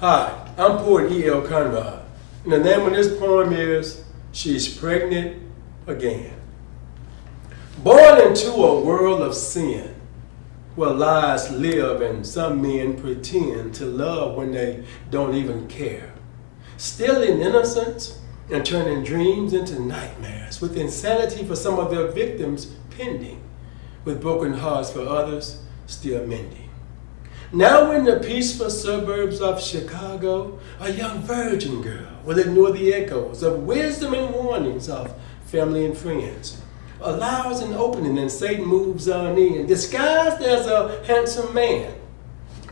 Hi, I'm poet E.L. Conrod, and the name of this poem is She's Pregnant Again. Born into a world of sin, where lies live and some men pretend to love when they don't even care. Stealing innocence and turning dreams into nightmares, with insanity for some of their victims pending, with broken hearts for others still mending. Now in the peaceful suburbs of Chicago, a young virgin girl will ignore the echoes of wisdom and warnings of family and friends. Allows an opening and Satan moves on in, disguised as a handsome man,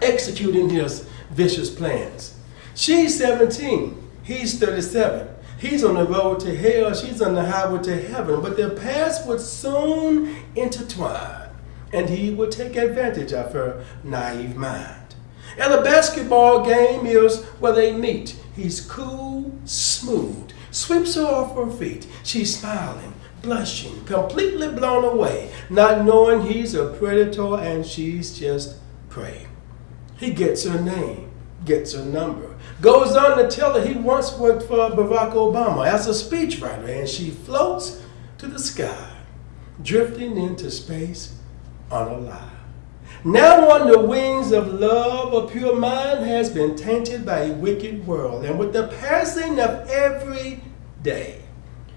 executing his vicious plans. She's 17, he's 37. He's on the road to hell, she's on the highway to heaven, but their paths would soon intertwine, and he would take advantage of her naive mind. At a basketball game is where they meet. He's cool, smooth, sweeps her off her feet. She's smiling, blushing, completely blown away, not knowing he's a predator and she's just prey. He gets her name, gets her number, goes on to tell her he once worked for Barack Obama as a speechwriter, and she floats to the sky, drifting into space on a lie. Now on the wings of love, a pure mind has been tainted by a wicked world, and with the passing of every day,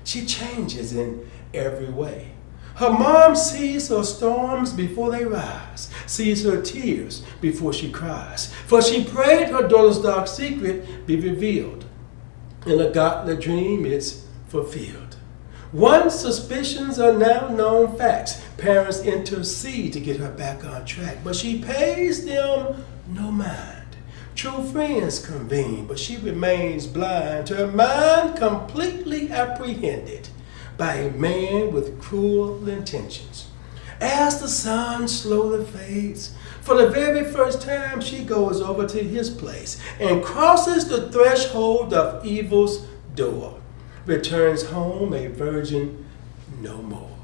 she changes in every way. Her mom sees her storms before they rise, sees her tears before she cries, for she prayed her daughter's dark secret be revealed. In a godly dream, it's fulfilled. One's suspicions are now known facts. Parents intercede to get her back on track, but she pays them no mind. True friends convene, but she remains blind, her mind completely apprehended by a man with cruel intentions. As the sun slowly fades, for the very first time she goes over to his place and crosses the threshold of evil's door. Returns home a virgin no more.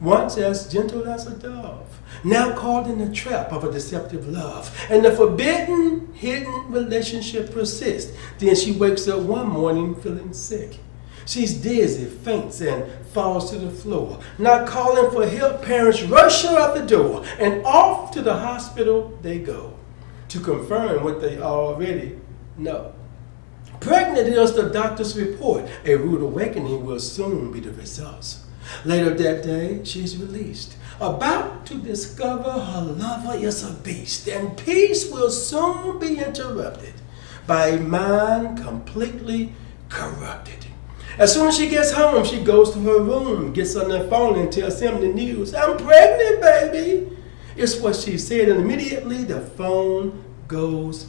Once as gentle as a dove, now caught in the trap of a deceptive love, and the forbidden, hidden relationship persists. Then she wakes up one morning feeling sick. She's dizzy, faints, and falls to the floor. Not calling for help, parents rush her out the door, and off to the hospital they go to confirm what they already know. Pregnant is the doctor's report. A rude awakening will soon be the results. Later that day, she's released, about to discover her lover is a beast, and peace will soon be interrupted by a mind completely corrupted. As soon as she gets home, she goes to her room, gets on the phone and tells him the news. "I'm pregnant, baby." It's what she said, and immediately the phone goes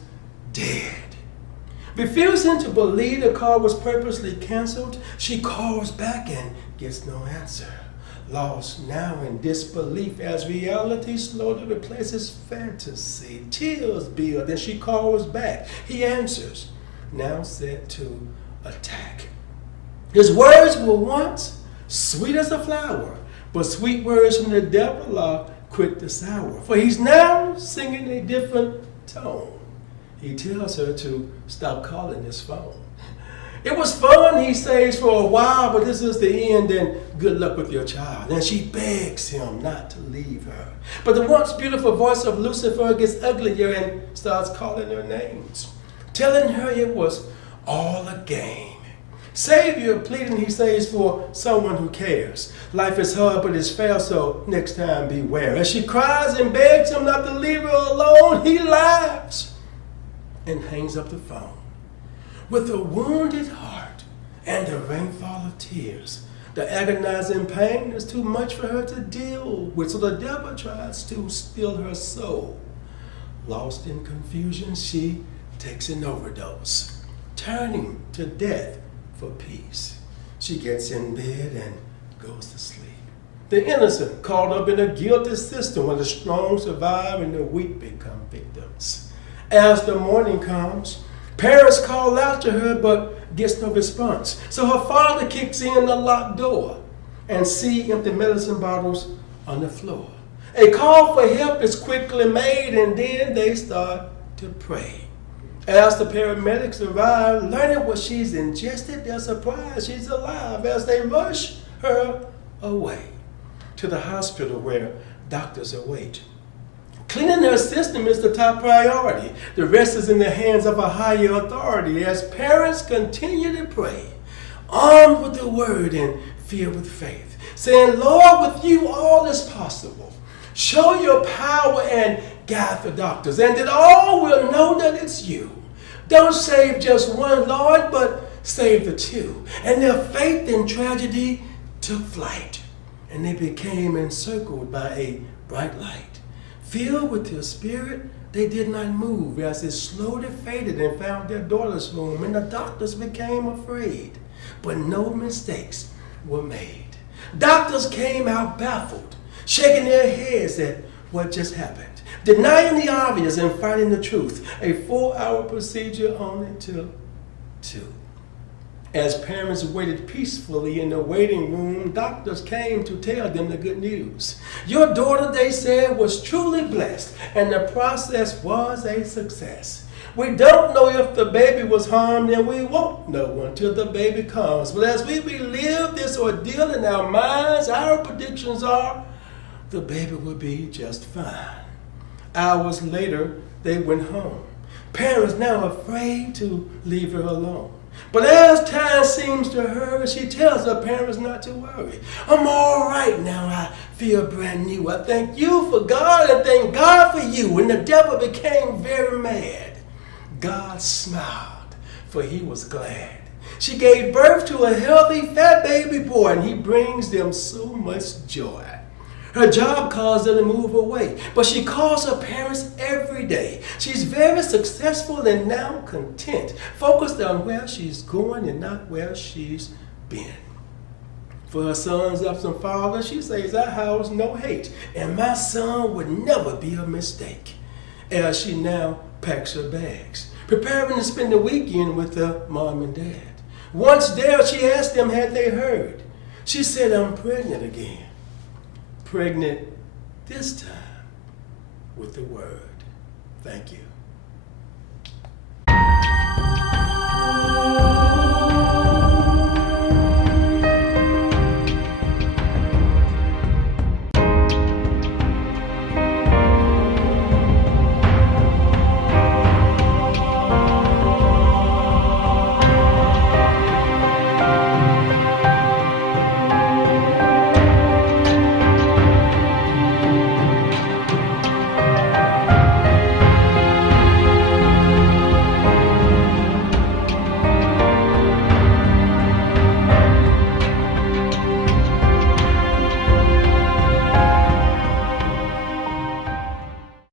dead. Refusing to believe the call was purposely canceled, she calls back and gets no answer. Lost now in disbelief as reality slowly replaces fantasy. Tears build, and she calls back. He answers, now set to attack. His words were once sweet as a flower, but sweet words from the devil are quick to sour. For he's now singing a different tone. He tells her to stop calling his phone. It was fun, he says, for a while, but this is the end, and good luck with your child. And she begs him not to leave her. But the once beautiful voice of Lucifer gets uglier and starts calling her names, telling her it was all a game. Savior pleading, he says, for someone who cares. Life is hard, but it's fair, so next time beware. As she cries and begs him not to leave her alone, he laughs and hangs up the phone. With a wounded heart and a rainfall of tears, the agonizing pain is too much for her to deal with, so the devil tries to steal her soul. Lost in confusion, she takes an overdose, turning to death for peace. She gets in bed and goes to sleep. The innocent caught up in a guilty system where the strong survive and the weak become victims. As the morning comes, parents call out to her but gets no response. So her father kicks in the locked door and see empty medicine bottles on the floor. A call for help is quickly made, and then they start to pray. As the paramedics arrive, learning what she's ingested, they're surprised she's alive as they rush her away to the hospital where doctors await. Cleaning her system is the top priority. The rest is in the hands of a higher authority as parents continue to pray, armed with the word and filled with faith, saying, Lord, with you all is possible. Show your power and guide the doctors, and that all will know that it's you. Don't save just one, Lord, but save the two. And their faith in tragedy took flight, and they became encircled by a bright light. Filled with your spirit, they did not move as it slowly faded and found their daughter's room, and the doctors became afraid. But no mistakes were made. Doctors came out baffled, shaking their heads at what just happened, denying the obvious and fighting the truth. A 4-hour procedure only took 2. As parents waited peacefully in the waiting room, doctors came to tell them the good news. Your daughter, they said, was truly blessed, and the process was a success. We don't know if the baby was harmed, and we won't know until the baby comes. But as we relive this ordeal in our minds, our predictions are the baby will be just fine. Hours later, they went home. Parents now afraid to leave her alone. But as time seems to hurry, she tells her parents not to worry. I'm all right now. I feel brand new. I thank you for God and thank God for you. And the devil became very mad. God smiled, for he was glad. She gave birth to a healthy, fat baby boy, and he brings them so much joy. Her job caused her to move away, but she calls her parents every day. She's very successful and now content, focused on where she's going and not where she's been. For her son's absent father, she says, I house no hate, and my son would never be a mistake. As she now packs her bags, preparing to spend the weekend with her mom and dad. Once there, she asked them, had they heard? She said, I'm pregnant again. Pregnant this time with the word. Thank you.